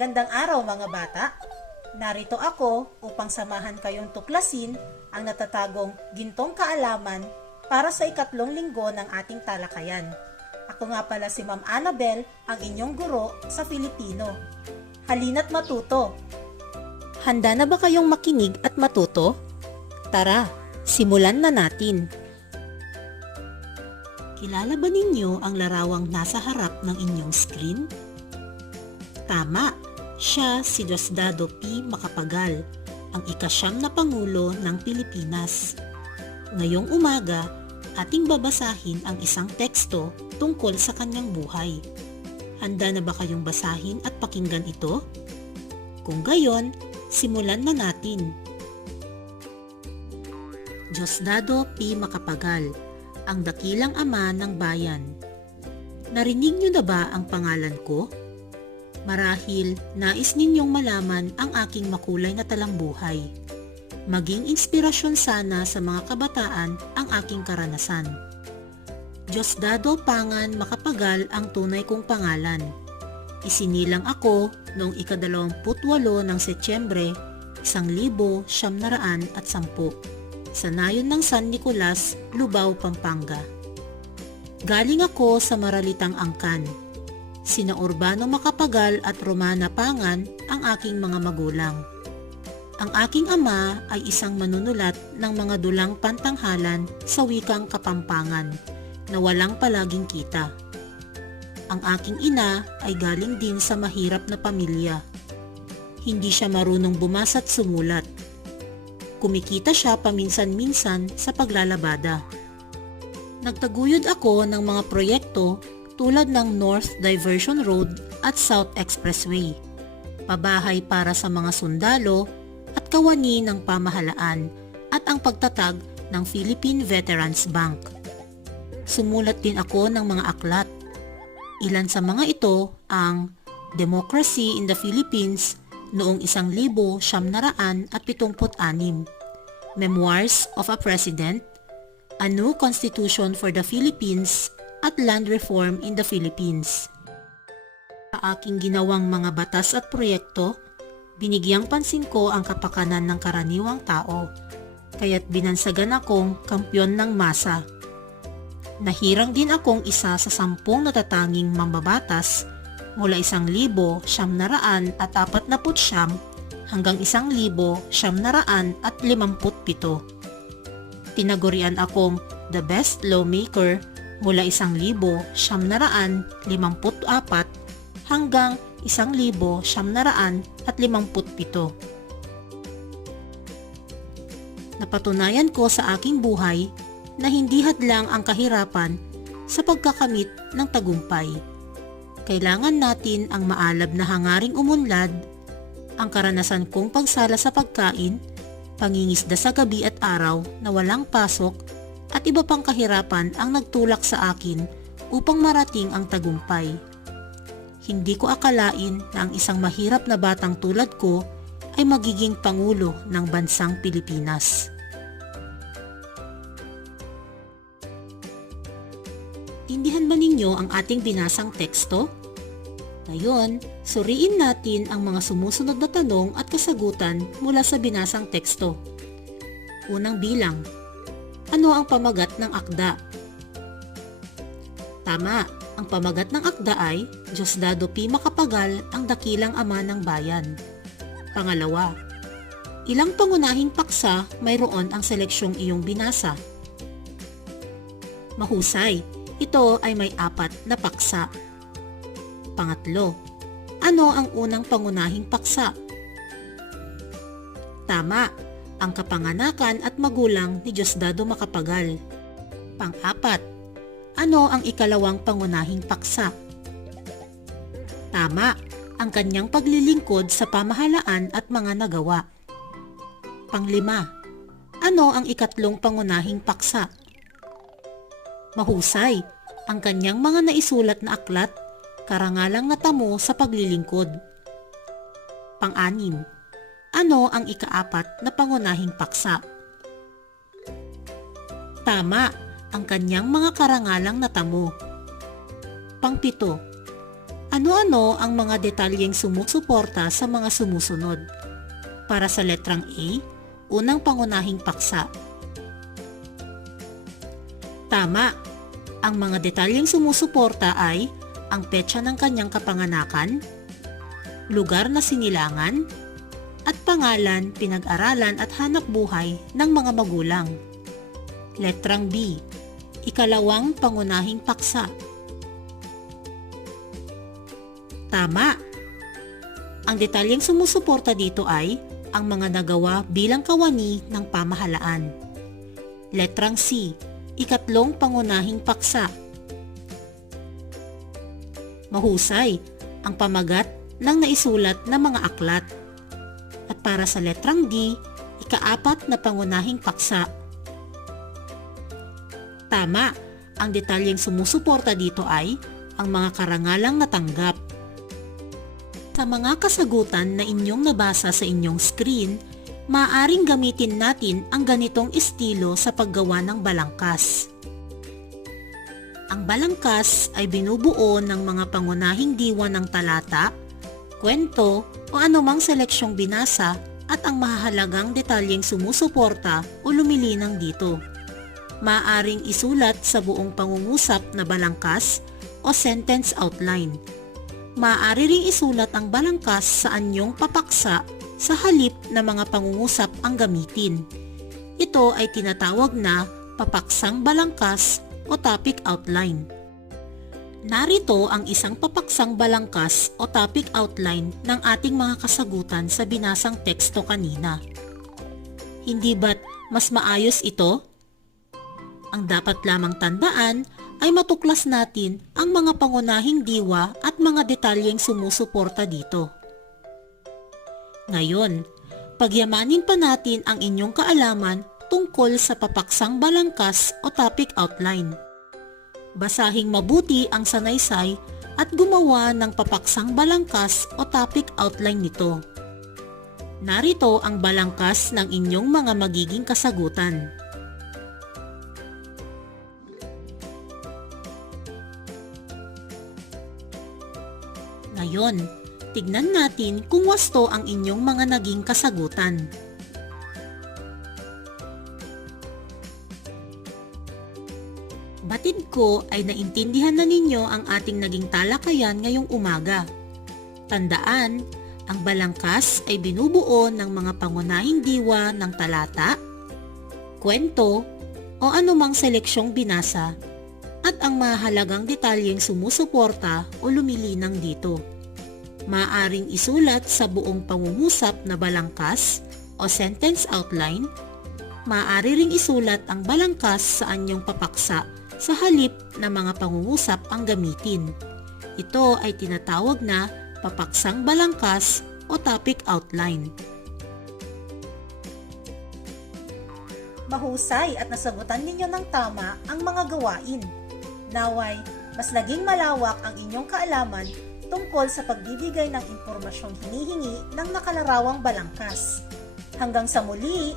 Magandang araw mga bata! Narito ako upang samahan kayong tuklasin ang natatagong gintong kaalaman para sa ikatlong linggo ng ating talakayan. Ako nga pala si Ma'am Annabel, ang inyong guro sa Filipino. Halina't matuto! Handa na ba kayong makinig at matuto? Tara, simulan na natin! Kilala ba ninyo ang larawang nasa harap ng inyong screen? Tama, siya si Diosdado P. Macapagal, ang ika-9 na Pangulo ng Pilipinas. Ngayong umaga, ating babasahin ang isang teksto tungkol sa kanyang buhay. Handa na ba kayong basahin at pakinggan ito? Kung gayon, simulan na natin. Diosdado P. Macapagal, ang dakilang ama ng bayan. Narinig niyo na ba ang pangalan ko? Marahil nais ninyong malaman ang aking makulay na talambuhay. Maging inspirasyon sana sa mga kabataan ang aking karanasan. Diosdado Pangan Macapagal ang tunay kong pangalan. Isinilang ako noong ika-28 ng Setyembre 1910 sa nayon ng San Nicolas, Lubao, Pampanga. Galing ako sa maralitang angkan. Sina Urbano Macapagal at Romana Pangan ang aking mga magulang. Ang aking ama ay isang manunulat ng mga dulang pantanghalan sa wikang Kapampangan na walang palaging kita. Ang aking ina ay galing din sa mahirap na pamilya. Hindi siya marunong bumasa at sumulat. Kumikita siya paminsan-minsan sa paglalabada. Nagtaguyod ako ng mga proyekto tulad ng North Diversion Road at South Expressway, pabahay para sa mga sundalo at kawani ng pamahalaan at ang pagtatag ng Philippine Veterans Bank. Sumulat din ako ng mga aklat. Ilan sa mga ito ang Democracy in the Philippines noong 1976, Memoirs of a President, A New Constitution for the Philippines, at Land Reform in the Philippines. Sa aking ginawang mga batas at proyekto, binigyang pansin ko ang kapakanan ng karaniwang tao, kaya't binansagan akong kampyon ng masa. Nahirang din akong isa sa 10 natatanging mambabatas mula 1,947 hanggang 1,957. Tinagurian akong the best lawmaker mula 1,954 hanggang 1,957. Napatunayan ko sa aking buhay na hindi hadlang ang kahirapan sa pagkakamit ng tagumpay. Kailangan natin ang maalab na hangaring umunlad, ang karanasan kong pagsala sa pagkain, pangingisda sa gabi at araw na walang pasok, at iba pang kahirapan ang nagtulak sa akin upang marating ang tagumpay. Hindi ko akalain na ang isang mahirap na batang tulad ko ay magiging Pangulo ng bansang Pilipinas. Tindihan ba ninyo ang ating binasang teksto? Ngayon, suriin natin ang mga sumusunod na tanong at kasagutan mula sa binasang teksto. Unang bilang. Ano ang pamagat ng akda? Tama, ang pamagat ng akda ay Diosdado P. Macapagal ang dakilang ama ng bayan. Pangalawa, ilang pangunahing paksa mayroon ang seleksyong iyong binasa? Mahusay, ito ay may 4 na paksa. Pangatlo, ano ang unang pangunahing paksa? Tama, ang kapanganakan at magulang ni Diosdado Macapagal. Pang-4, ano ang ikalawang pangunahing paksa? Tama, ang kanyang paglilingkod sa pamahalaan at mga nagawa. Pang-5, ano ang ikatlong pangunahing paksa? Mahusay, ang kanyang mga naisulat na aklat, karangalang natamo sa paglilingkod. Pang-6, ano ang ika-4 na pangunahing paksa? Tama, ang kanyang mga karangalang natamo. Pang-7, Ano-ano ang mga detalyeng sumusuporta sa mga sumusunod? Para sa letrang A, unang pangunahing paksa. Tama! Ang mga detalyeng sumusuporta ay ang petsa ng kanyang kapanganakan, lugar na sinilangan, at pangalan, pinag-aralan at hanap buhay ng mga magulang. Letrang B, ikalawang pangunahing paksa. Tama! Ang detalyeng sumusuporta dito ay ang mga nagawa bilang kawani ng pamahalaan. Letrang C, ikatlong pangunahing paksa. Mahusay ang pamagat ng naisulat na mga aklat. At para sa letrang D, ikaapat na pangunahing paksa. Tama, ang detalyeng sumusuporta dito ay ang mga karangalang natanggap. Sa mga kasagutan na inyong nabasa sa inyong screen, maaaring gamitin natin ang ganitong estilo sa paggawa ng balangkas. Ang balangkas ay binubuo ng mga pangunahing diwa ng talata, kwento o anumang seleksyong binasa at ang mahahalagang detalyeng sumusuporta o lumilinang dito. Maaaring isulat sa buong pangungusap na balangkas o sentence outline. Maaari ring isulat ang balangkas sa anyong papaksa sa halip na mga pangungusap ang gamitin. Ito ay tinatawag na papaksang balangkas o topic outline. Narito ang isang papaksang balangkas o topic outline ng ating mga kasagutan sa binasang teksto kanina. Hindi ba't mas maayos ito? Ang dapat lamang tandaan ay matuklas natin ang mga pangunahing diwa at mga detalyeng sumusuporta dito. Ngayon, pagyamanin pa natin ang inyong kaalaman tungkol sa papaksang balangkas o topic outline. Basahing mabuti ang sanaysay at gumawa ng papaksang balangkas o topic outline nito. Narito ang balangkas ng inyong mga magiging kasagutan. Ngayon, tignan natin kung wasto ang inyong mga naging kasagutan. Batid ko ay naintindihan na ninyo ang ating naging talakayan ngayong umaga. Tandaan, ang balangkas ay binubuo ng mga pangunahing diwa ng talata, kwento o anumang seleksyong binasa at ang mahalagang detalyeng sumusuporta o lumilinang dito. Maaaring isulat sa buong pangungusap na balangkas o sentence outline. Maaari ring isulat ang balangkas sa anyong papaksa sa halip na mga pangungusap ang gamitin. Ito ay tinatawag na papaksang balangkas o topic outline. Mahusay at nasagutan ninyo ng tama ang mga gawain. Naway, mas naging malawak ang inyong kaalaman tungkol sa pagbibigay ng impormasyong hinihingi ng nakalarawang balangkas. Hanggang sa muli!